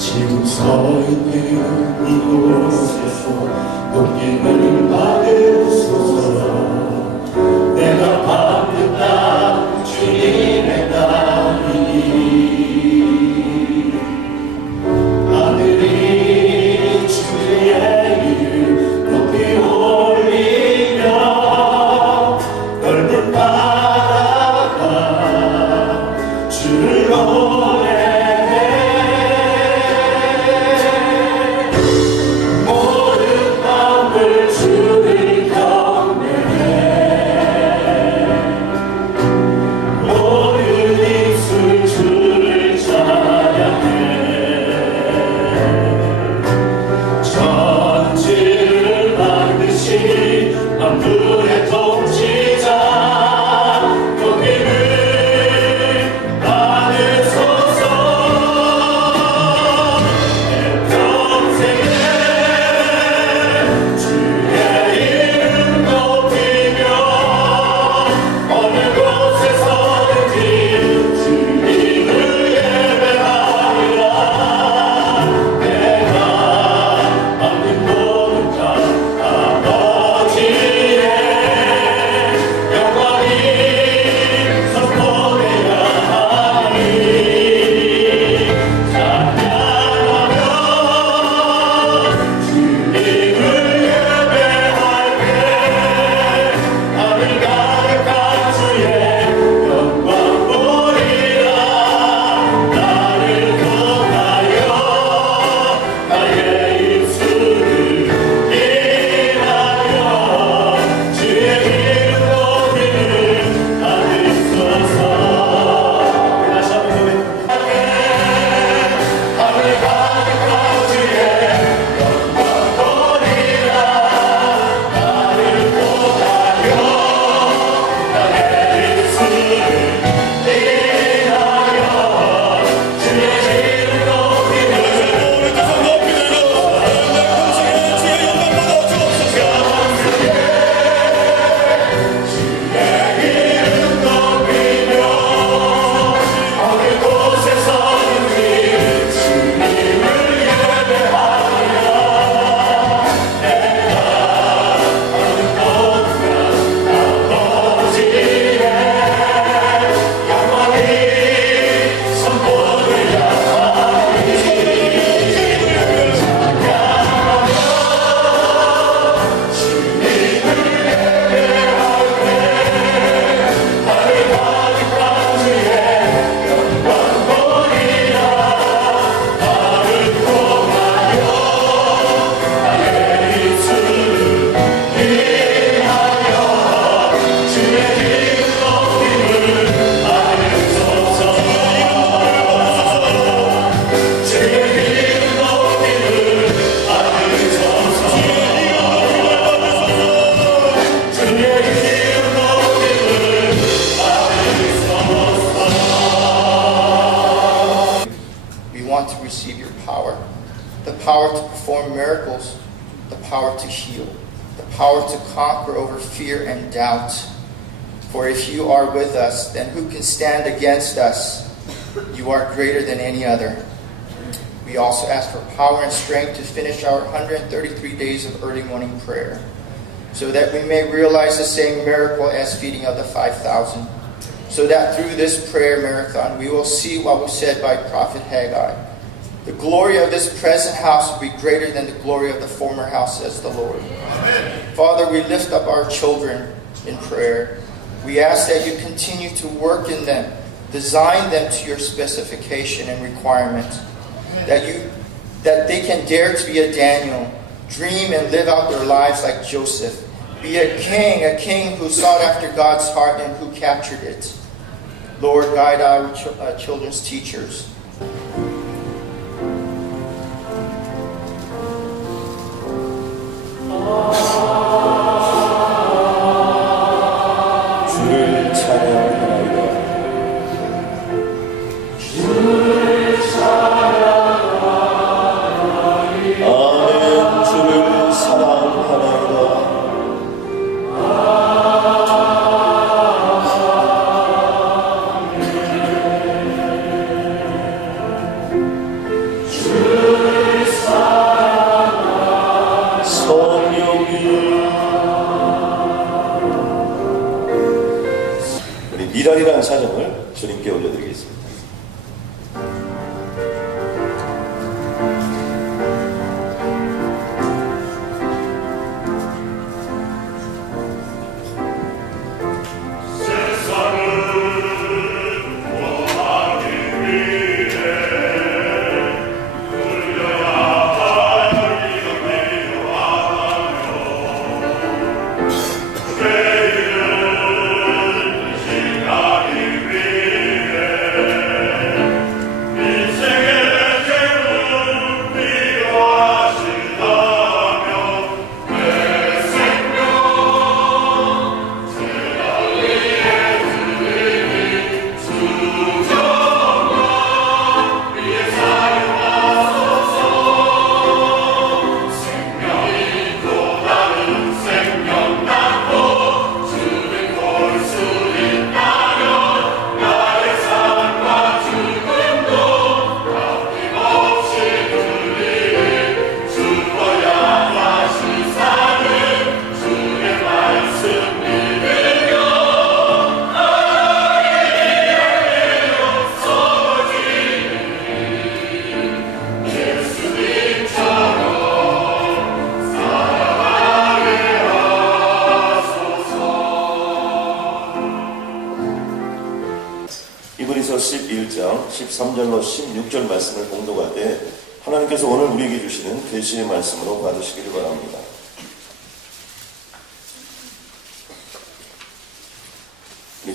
지금 서 있는 이곳에서 높임을 받으소서. 내가 받는 땅 주님의 땅이니 하늘이 주의 이름 높이 올리며 넓은 바다가 주를 power to perform miracles, the power to heal, the power to conquer over fear and doubt. For if you are with us, then who can stand against us? You are greater than any other. We also ask for power and strength to finish our 133 days of early morning prayer, so that we may realize the same miracle as feeding of the 5,000, so that through this prayer marathon we will see what was said by Prophet Haggai. The glory of this present house will be greater than the glory of the former house, says the Lord. Amen. Father, we lift up our children in prayer. We ask that you continue to work in them, design them to your specification and requirement, that they can dare to be a Daniel, dream and live out their lives like Joseph, be a king who sought after God's heart and who captured it. Lord, guide our children's teachers. 주를 찬양하나이다. 아멘. 주를 사랑하나이다. 귀한 찬양을 주님께 올려드리겠습니다. 히브리서 11장 13절로 16절 말씀을 봉독할 때 하나님께서 오늘 우리에게 주시는 계시의 말씀으로 받으시기를 바랍니다.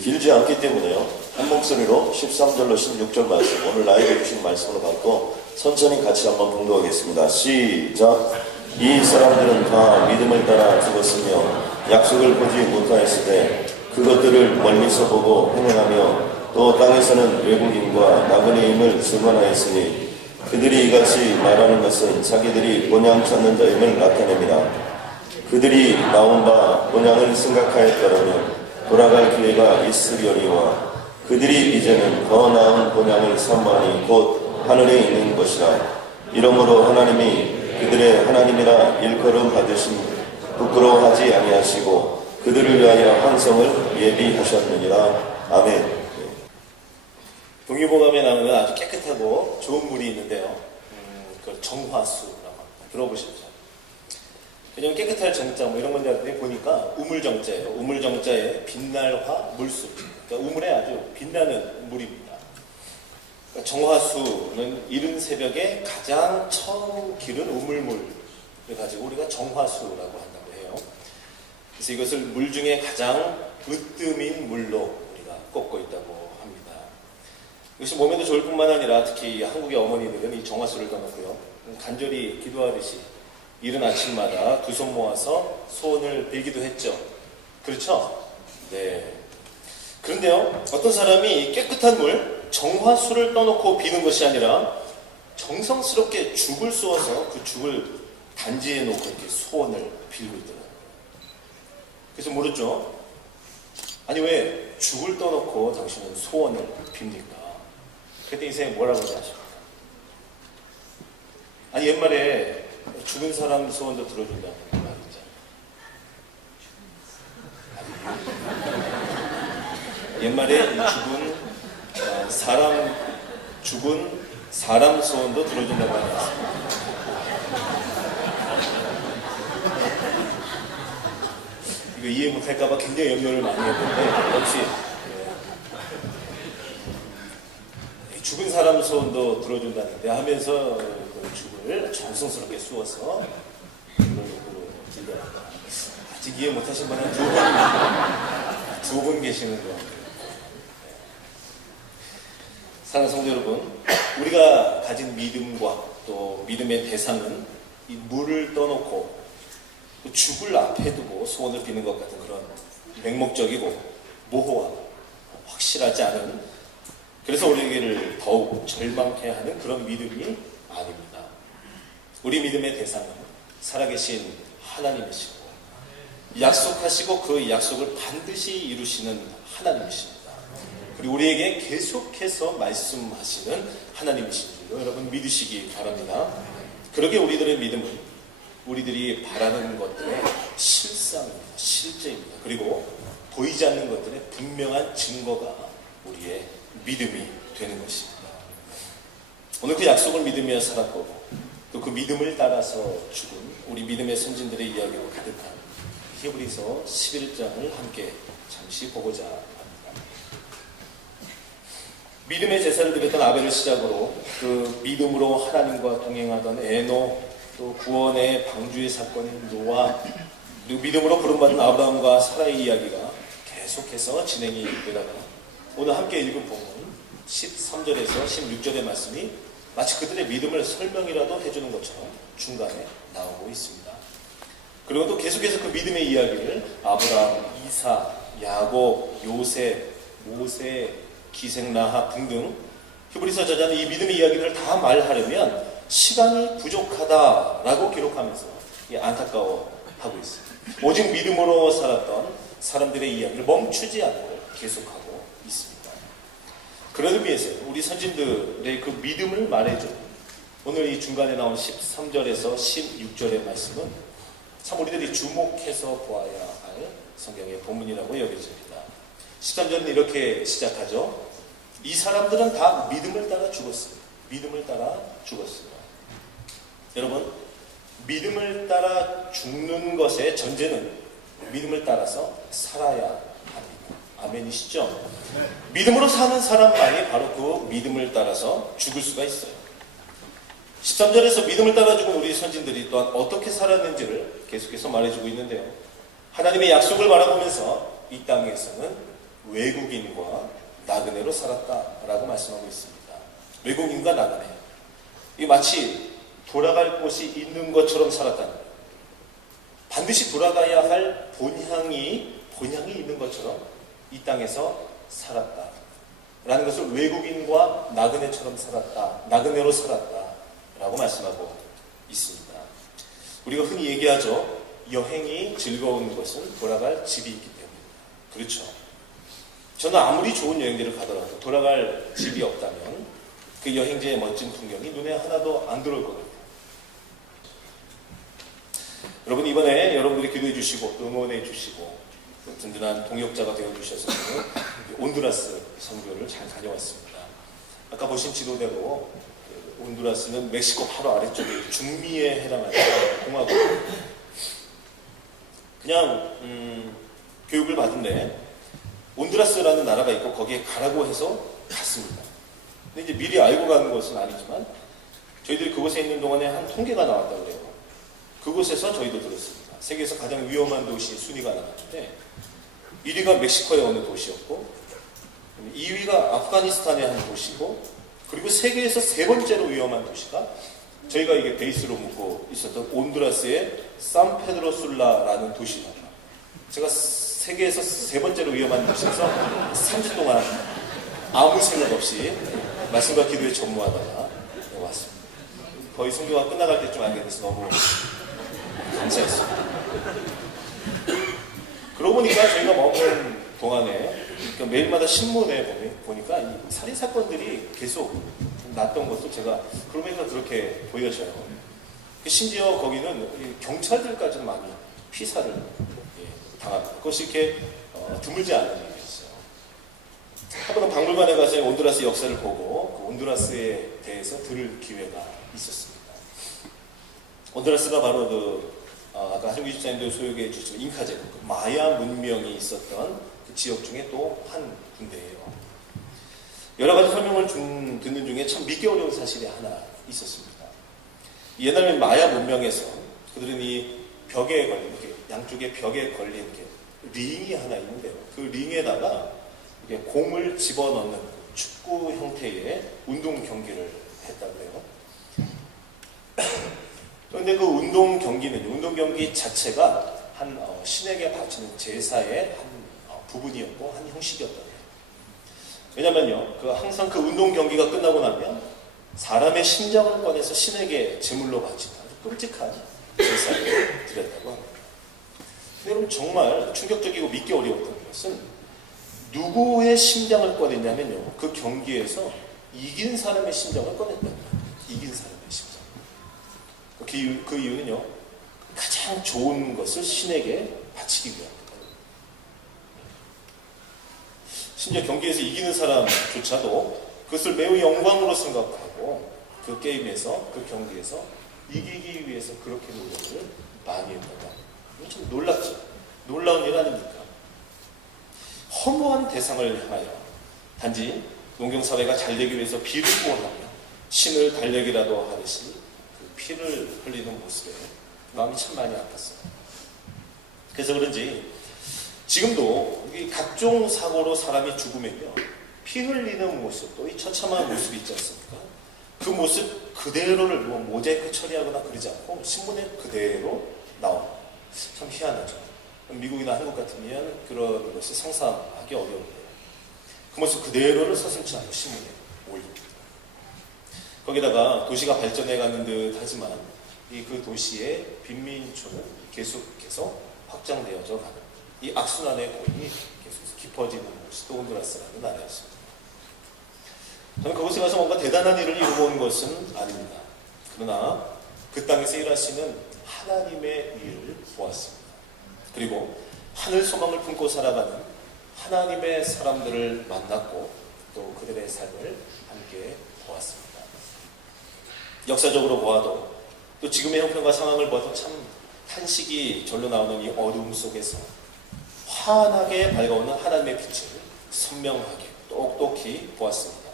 길지 않기 때문에요, 한 목소리로 13절로 16절 말씀, 오늘 나에게 주신 말씀으로 받고 천천히 같이 한번 봉독하겠습니다. 시작. 이 사람들은 다 믿음을 따라 죽었으며 약속을 보지 못하였으되 그것들을 멀리서 보고 행하며 또 땅에서는 외국인과 나그네임을 증언하였으니 그들이 이같이 말하는 것은 자기들이 본향 찾는 자임을 나타냅니다. 그들이 나온 바 본향을 생각하였더라면 돌아갈 기회가 있으려니와 그들이 이제는 더 나은 본향을 사모하니 곧 하늘에 있는 것이라. 이러므로 하나님이 그들의 하나님이라 일컬음 받으신 부끄러워하지 아니하시고 그들을 위하여 환성을 예비하셨느니라. 아멘. 동의보감에 나오는 아주 깨끗하고 좋은 물이 있는데요. 그걸 정화수라고 합니다. 들어보셨죠? 왜냐면 깨끗할 정자 뭐 이런 건데 보니까 우물정자예요. 우물정자에 빛날화 물수. 그러니까 우물에 아주 빛나는 물입니다. 그러니까 정화수는 이른 새벽에 가장 처음 기른 우물물을 가지고 우리가 정화수라고 한다고 해요. 그래서 이것을 물 중에 가장 으뜸인 물로 우리가 꼽고 있다고 합니다. 이것이 몸에도 좋을 뿐만 아니라 특히 한국의 어머니들은 이 정화수를 떠놓고요, 간절히 기도하듯이 이른 아침마다 두 손 모아서 소원을 빌기도 했죠. 그렇죠? 네. 그런데요, 어떤 사람이 깨끗한 물, 정화수를 떠놓고 비는 것이 아니라 정성스럽게 죽을 쏘아서 그 죽을 단지에 놓고 이렇게 소원을 빌고 있더라고요. 그래서 물었죠. 아니 왜 죽을 떠놓고 당신은 소원을 빕니까? 그때 이 선생님이 뭐라고 하십니까? 아니 옛말에 죽은 사람 소원도 들어준다는 말이죠. 옛말에 죽은 사람 소원도 들어준다고 하였습니다. 이거 이해 못할까봐 굉장히 염려를 많이 했는데 역시 죽은 사람 소원도 들어준다는데 하면서 그 죽을 정성스럽게 쑤어서 그걸 놓고 들더라고요. 아직 이해 못하신 분은 두 분 계시는 것 같아요. 사랑하는 성도 여러분, 우리가 가진 믿음과 또 믿음의 대상은 이 물을 떠놓고 죽을 앞에 두고 소원을 비는 것 같은 그런 맹목적이고 모호하고 확실하지 않은, 그래서 우리에게를 더욱 절망케 하는 그런 믿음이 아닙니다. 우리 믿음의 대상은 살아계신 하나님이시고 약속하시고 그 약속을 반드시 이루시는 하나님이십니다. 그리고 우리에게 계속해서 말씀하시는 하나님이신 줄 여러분 믿으시기 바랍니다. 그러게 우리들의 믿음은 우리들이 바라는 것들의 실상입니다. 실제입니다. 그리고 보이지 않는 것들의 분명한 증거가 우리의 믿음이 되는 것입니다. 오늘 그 약속을 믿으며 살았고 또 그 믿음을 따라서 죽은 우리 믿음의 선진들의 이야기로 가득한 히브리서 11장을 함께 잠시 보고자 합니다. 믿음의 제사를 드렸던 아벨을 시작으로 그 믿음으로 하나님과 동행하던 에노, 또 구원의 방주의 사건인 노아, 그리고 믿음으로 부름받은 아브라함과 사라의 이야기가 계속해서 진행이 되다가 오늘 함께 읽은 본문 13절에서 16절의 말씀이 마치 그들의 믿음을 설명이라도 해주는 것처럼 중간에 나오고 있습니다. 그리고 또 계속해서 그 믿음의 이야기를 아브라함, 이사, 야곱, 요셉, 모세, 기생 라합 등등 히브리서 저자는 이 믿음의 이야기를 다 말하려면 시간이 부족하다라고 기록하면서 안타까워하고 있습니다. 오직 믿음으로 살았던 사람들의 이야기를 멈추지 않고 계속하고 있습니다. 그런 의미에서 우리 선진들의 그 믿음을 말해주는 오늘 이 중간에 나온 13절에서 16절의 말씀은 참 우리들이 주목해서 보아야 할 성경의 본문이라고 여겨집니다. 13절은 이렇게 시작하죠. 이 사람들은 다 믿음을 따라 죽었습니다. 믿음을 따라 죽었습니다. 여러분, 믿음을 따라 죽는 것의 전제는 믿음을 따라서 살아야 합니다. 아멘이시죠? 믿음으로 사는 사람만이 바로 그 믿음을 따라서 죽을 수가 있어요. 13절에서 믿음을 따라 죽은 우리 선진들이 또한 어떻게 살았는지를 계속해서 말해주고 있는데요. 하나님의 약속을 바라보면서 이 땅에서는 외국인과 나그네로 살았다라고 말씀하고 있습니다. 외국인과 나그네. 이 마치 돌아갈 곳이 있는 것처럼 살았다는 거예요. 반드시 돌아가야 할 본향이 있는 것처럼 이 땅에서 살았다라는 것을 외국인과 나그네처럼 살았다, 나그네로 살았다라고 말씀하고 있습니다. 우리가 흔히 얘기하죠. 여행이 즐거운 것은 돌아갈 집이 있기 때문입니다. 그렇죠. 저는 아무리 좋은 여행지를 가더라도 돌아갈 집이 없다면 그 여행지의 멋진 풍경이 눈에 하나도 안 들어올 것 같아요. 여러분, 이번에 여러분들이 기도해 주시고 응원해 주시고 든든한 동역자가 되어 주셔서 온두라스 선교를 잘 다녀왔습니다. 아까 보신 지도대로 온두라스는 멕시코 바로 아래쪽에 중미에 해당하는 공화국. 그냥 교육을 받은데 온두라스라는 나라가 있고 거기에 가라고 해서 갔습니다. 근데 이제 미리 알고 가는 것은 아니지만 저희들이 그곳에 있는 동안에 한 통계가 나왔다고 그래요. 그곳에서 저희도 들었습니다. 세계에서 가장 위험한 도시 순위가 나왔는데 1위가 멕시코의 어느 도시였고 2위가 아프가니스탄의 한 도시고 그리고 세계에서 세 번째로 위험한 도시가 저희가 이게 베이스로 묻고 있었던 온두라스의 산페드로술라라는 도시입니다. 제가 세계에서 세 번째로 위험한 도시에서 3주 동안 아무 생각 없이 말씀과 기도에 전무하다가 왔습니다. 거의 선교가 끝나갈 때쯤 알게 돼서 너무 감사했습니다. 그러고 보니까 저희가 머무는 동안에 그러니까 매일마다 신문에 보니까 이 살인사건들이 계속 났던 것도 제가 그러면서 그렇게 보여져요. 심지어 거기는 경찰들까지는 많이 피살을 당합니다. 그것이 이렇게 드물지 않은 일이었어요. 한번 박물관에 가서 온두라스 역사를 보고 그 온두라스에 대해서 들을 기회가 있었습니다. 온두라스가 바로 아까 한국 24년도 소유해 주신 잉카 제국, 마야 문명이 있었던 그 지역 중에 또 한 군데예요. 여러 가지 설명을 듣는 중에 참 믿기 어려운 사실이 하나 있었습니다. 옛날 마야 문명에서 그들은 이 벽에 걸린, 양쪽에 벽에 걸린 링이 하나 있는데요. 그 링에다가 공을 집어넣는 축구 형태의 운동 경기를 했다고 해요. 그런데 그 운동 경기 자체가 한 신에게 바치는 제사의 한 부분이었고 한 형식이었다고 해요. 왜냐면요, 항상 그 운동 경기가 끝나고 나면 사람의 심장을 꺼내서 신에게 제물로 바치는 아주 끔찍한 제사를 드렸다고 합니다. 근데 여러분 정말 충격적이고 믿기 어려웠던 것은 누구의 심장을 꺼냈냐면요, 그 경기에서 이긴 사람의 심장을 꺼냈다. 이긴 사람의 심장. 그 이유는요, 가장 좋은 것을 신에게 바치기 위함입니다. 심지어 경기에서 이기는 사람조차도 그것을 매우 영광으로 생각하고 그 게임에서, 그 경기에서 이기기 위해서 그렇게 노력을 많이 했다가 이건 참 놀랍죠. 놀라운 일 아닙니까? 허무한 대상을 향하여 단지 농경사회가 잘 되기 위해서 비를 구원하며 신을 달래기라도 하듯이 그 피를 흘리는 모습에 마음이 참 많이 아팠어요. 그래서 그런지 지금도 이 각종 사고로 사람이 죽으면요, 피 흘리는 모습, 또 이 처참한 모습이 있지 않습니까? 그 모습 그대로를 뭐 모자이크 처리하거나 그러지 않고 신문에 그대로 나옵니다. 참 희한하죠. 미국이나 한국 같으면 그런 것이 상상하기 어려운데요. 그 모습 그대로를 서슴지 않고 신문에 올립니다. 거기다가 도시가 발전해 가는 듯 하지만 이 그 도시의 빈민촌은 계속해서 확장되어져 가는 이 악순환의 고인이 계속 깊어지는 곳이 또 온두라스라는 나라였습니다. 저는 그곳에 가서 뭔가 대단한 일을 이루어온 것은 아닙니다. 그러나 그 땅에서 일하시는 하나님의 일을 보았습니다. 그리고 하늘 소망을 품고 살아가는 하나님의 사람들을 만났고 또 그들의 삶을 함께 보았습니다. 역사적으로 보아도 또 지금의 형편과 상황을 보아도 참 탄식이 절로 나오는 이 어두움 속에서 환하게 밝아오는 하나님의 빛을 선명하게 똑똑히 보았습니다.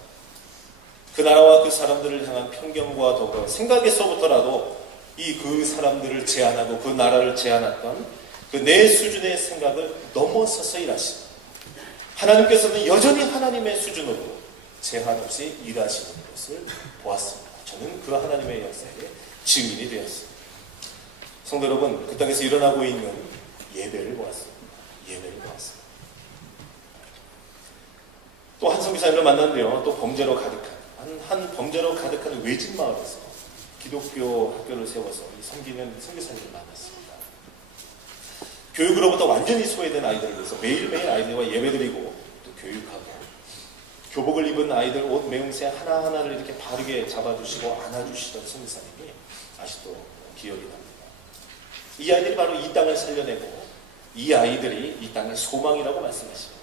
그 나라와 그 사람들을 향한 편견과 더불어 생각에서부터라도 이 그 사람들을 제한하고 그 나라를 제한했던 그 내 수준의 생각을 넘어서서 일하시는 하나님께서는 여전히 하나님의 수준으로 제한 없이 일하시는 것을 보았습니다. 저는 그 하나님의 역사에 증인이 되었습니다. 성도 여러분, 그 땅에서 일어나고 있는 예배를 보았습니다. 예배를 보았습니다. 또 한 선교사님을 만났는데요. 또 범죄로 가득한 한 범죄로 가득한 외진 마을에서 기독교 학교를 세워서 섬기는 선교사님을 만났습니다. 교육으로부터 완전히 소외된 아이들을 위해서 매일매일 아이들과 예배드리고 또 교육하고 교복을 입은 아이들 옷 매음새 하나하나를 이렇게 바르게 잡아주시고 안아주시던 선교사님이 아직도 기억이 납니다. 이 아이들이 바로 이 땅을 살려내고 이 아이들이 이 땅의 소망이라고 말씀하시면서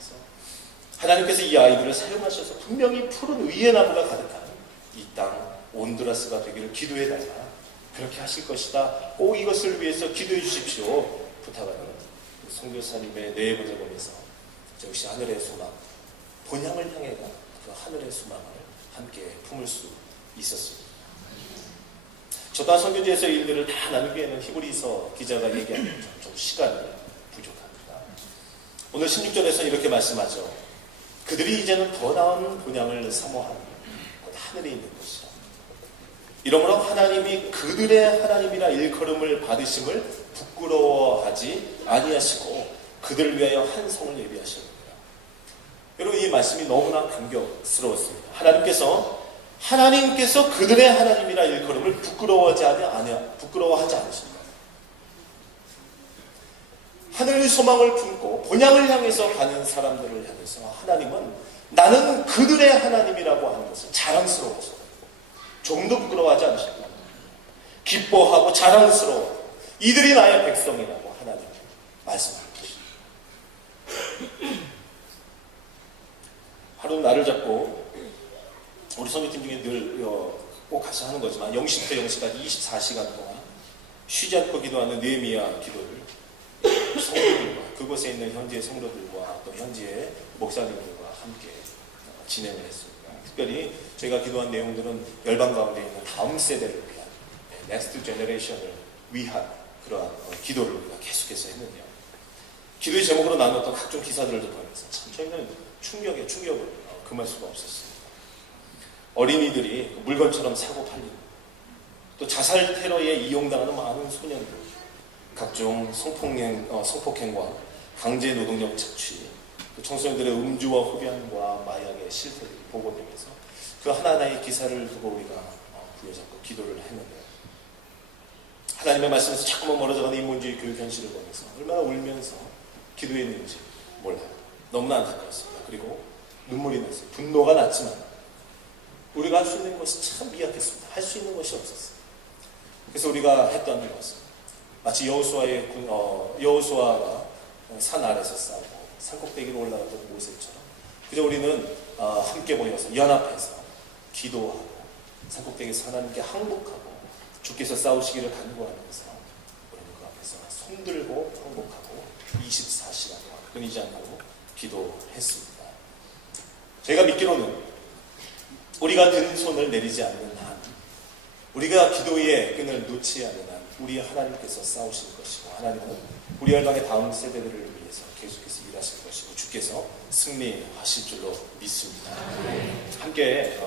하나님께서 이 아이들을 사용하셔서 분명히 푸른 의의 나무가 가득한 이 땅 온두라스가 되기를 기도해달라. 그렇게 하실 것이다. 꼭 이것을 위해서 기도해 주십시오. 부탁하는 선교사님의 내분을 보면서 역시 하늘의 소망, 본향을 향해 간 그 하늘의 소망을 함께 품을 수 있었습니다. 저 또한 선교지에서 일들을 다 나누기에는 히브리서 기자가 얘기하는 좀 시간이 부족합니다. 오늘 16절에서 이렇게 말씀하죠. 그들이 이제는 더 나은 본향을 사모하는 곧 하늘에 있는 것이라. 이러므로 하나님이 그들의 하나님이라 일컬음을 받으심을 부끄러워하지 아니하시고 그들을 위하여 한 성을 예비하셨느니라. 여러분, 이 말씀이 너무나 감격스러웠습니다. 하나님께서 그들의 하나님이라 일컬음을 부끄러워하지 않으신다. 하늘의 소망을 품고 본향을 향해서 가는 사람들을 향해서 하나님은 나는 그들의 하나님이라고 하는 것을 자랑스러워서 좀도 부끄러워하지 않으십니다. 기뻐하고 자랑스러워 이들이 나의 백성이라고 하나님 말씀하는 것입니다. 하루 날을 잡고 우리 선교팀 중에 늘 꼭 가서 하는 거지만 0시부터 0시까지 24시간 동안 쉬지 않고 기도하는 느헤미야 기도를 성도들과 그곳에 있는 현지의 성도들과 또 현지의 목사님들과 함께 진행을 했습니다. 특별히 저희가 기도한 내용들은 열방 가운데 있는 다음 세대를 위한 넥스트 제너레이션을 위한 그러한 기도를 우리가 계속해서 했는데요. 기도의 제목으로 나눴던 각종 기사들을 보면서 참 저희는 충격을 금할 수가 없었습니다. 어린이들이 물건처럼 사고 팔리고 또 자살 테러에 이용당하는 많은 소년들, 각종 성폭행과 강제 노동력 착취, 또 청소년들의 음주와 흡연과 마약의 실태들이 보고되면서 그 하나하나의 기사를 두고 우리가 부여잡고 기도를 했는데요. 하나님의 말씀에서 자꾸만 멀어져가는 인본주의 교육 현실을 보면서 얼마나 울면서 기도했는지 몰라요. 너무나 안타까웠습니다. 그리고 눈물이 났어요. 분노가 났지만 우리가 할 수 있는 것이 참 미약했습니다. 할 수 있는 것이 없었어요. 그래서 우리가 했던 것은 마치 여호수아가 산 아래서 싸우고 산꼭대기로 올라갔던 모세처럼 그저 우리는 함께 모여서 연합해서 기도하고 산꼭대기에서 하나님께 항복하고 주께서 싸우시기를 간구하면서 우리는 그 앞에서 손 들고 항복하고 24시간 동안 끊이지 않고 기도했습니다. 제가 믿기로는 우리가 든 손을 내리지 않는 한, 우리가 기도의 끈을 놓지 않는 한 우리 하나님께서 싸우실 것이고, 하나님은 우리 열방의 다음 세대들을 위해서 계속해서 일하실 것이고, 주께서 승리하실 줄로 믿습니다. 함께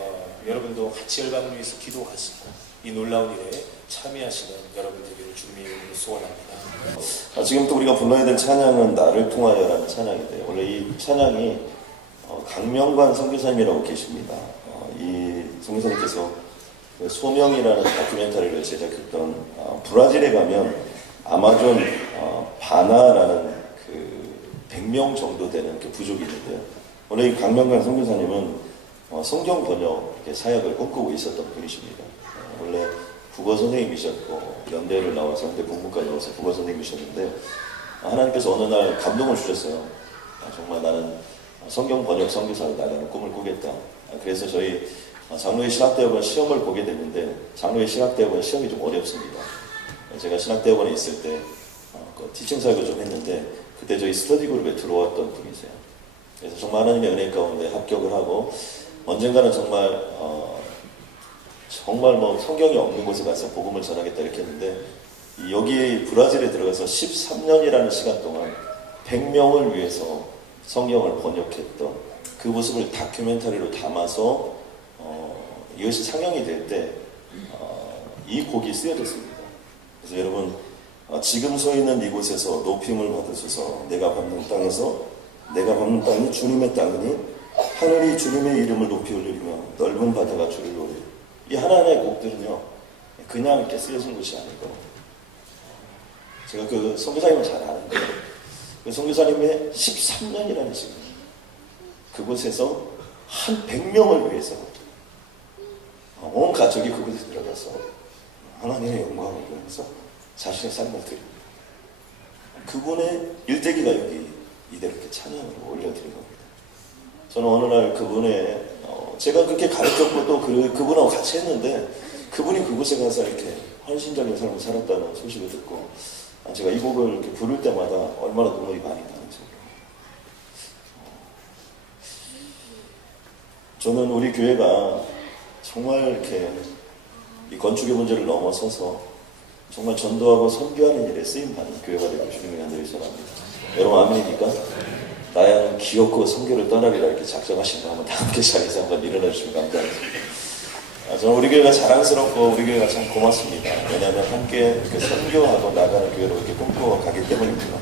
여러분도 같이 열방을 위해서 기도하시고 이 놀라운 일에 참여하시는 여러분 되기를 주님의 이름으로 소원합니다. 지금부터 우리가 불러야 될 찬양은 나를 통하여라는 찬양인데요. 원래 이 찬양이 강명관 선교사님이라고 계십니다. 이 선교사님께서 소명이라는 다큐멘터리를 제작했던 브라질에 가면 아마존 바나라는 그 100명 정도 되는 그 부족이 있는데요. 원래 이 강명관 선교사님은 성경 번역 사역을 꿈꾸고 있었던 분이십니다. 원래 국어 선생님이셨고 연대를 나와서 연대 본문까지 나와서 국어 선생님이셨는데 하나님께서 어느 날 감동을 주셨어요. 정말 나는 성경 번역 선교사로 나가는 꿈을 꾸겠다. 그래서 저희 장로회 신학대학원 시험을 보게 됐는데 장로회 신학대학원 시험이 좀 어렵습니다. 제가 신학대학원에 있을 때 티칭 사역을 좀 했는데 그때 저희 스터디 그룹에 들어왔던 분이세요. 그래서 정말 하나님의 은혜 가운데 합격을 하고 언젠가는 정말 뭐 성경이 없는 곳에 가서 복음을 전하겠다 이렇게 했는데 여기 브라질에 들어가서 13년이라는 시간 동안 100명을 위해서 성경을 번역했던 그 모습을 다큐멘터리로 담아서 이것이 상영이 될 때 이 곡이 쓰여졌습니다. 그래서 여러분 지금 서 있는 이곳에서 높임을 받으소서. 내가 밟는 땅이 주님의 땅이니 하늘이 주님의 이름을 높이 올리며 넓은 바다가 주를 노래. 이 하나하나의 곡들은요 그냥 이렇게 쓰여진 것이 아니고 제가 그 선교사님을 잘 아는데 그 선교사님의 13년이라는 시간 그곳에서 한 100명을 위해서 온 가족이 그곳에 들어가서 하나님의 영광을 보면서 자신의 삶을 드립니다. 그분의 일대기가 여기 이대로 이렇게 찬양으로 올려드린 겁니다. 저는 어느 날 그분의 제가 그렇게 가르쳤고 또 그분하고 같이 했는데 그분이 그곳에 가서 이렇게 헌신적인 삶을 살았다는 소식을 듣고 제가 이 곡을 이렇게 부를 때마다 얼마나 눈물이 많이 나는지. 저는 우리 교회가 정말 이렇게 이 건축의 문제를 넘어서서 정말 전도하고 선교하는 일에 쓰임받는 교회가 되고 주님의 간절히 소원합니다. 여러분 아멘입니까? 나야는 기업고 선교를 떠나리라 이렇게 작정하신 거 한번 다 함께 자리에서 한번 일어나 주시면 감사하겠습니다. 저는 우리 교회가 자랑스럽고 우리 교회가 참 고맙습니다. 왜냐하면 함께 이렇게 선교하고 나가는 교회로 이렇게 꿈꿔가기 때문입니다.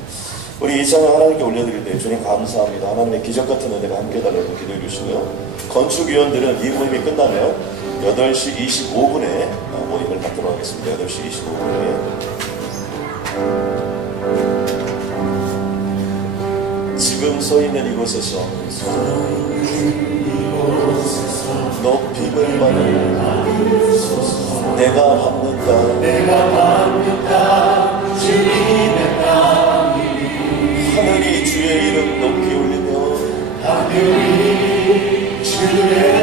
우리 이 찬양 하나님께 올려드릴 때 주님 감사합니다. 하나님의 기적 같은 은혜가 함께 달라고 기도해 주시고요. 건축위원들은 이 모임이 끝나면 8시 25분에 모임을 갖도록 하겠습니다. 8시 25분에 지금 서 있는 이곳에서 높임을 받는 내가 밟는 땅 주님의 땅이니 하늘이 주의 이름 높이 올리며 하늘이 주의